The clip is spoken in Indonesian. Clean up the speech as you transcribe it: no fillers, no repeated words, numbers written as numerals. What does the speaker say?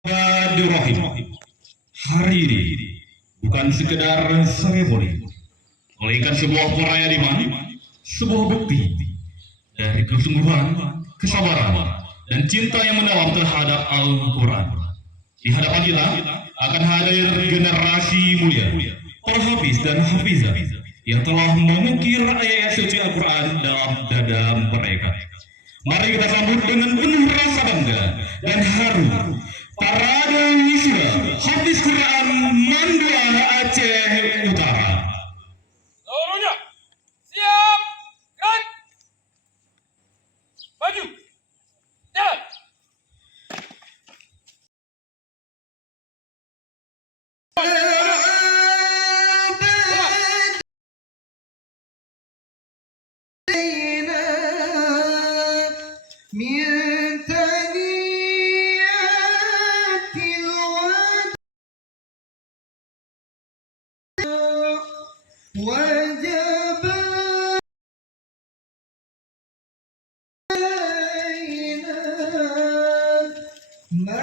Bismillahirrahmanirrahim. Hari ini bukan sekedar seremoni, melainkan sebuah perayaan iman, sebuah bukti dari kesungguhan, kesabaran, dan cinta yang mendalam terhadap Al-Quran. Di hadapan kita akan hadir generasi mulia, para hafiz dan hafizah yang telah mengukir ayat suci Al-Quran dalam dada mereka. Mari kita sambut dengan penuh rasa bangga dan haru parade wisuda Hafiz Quran Mandua Aceh Utara. Seluruhnya siap, gerak, maju, jalan. وجب علينا ما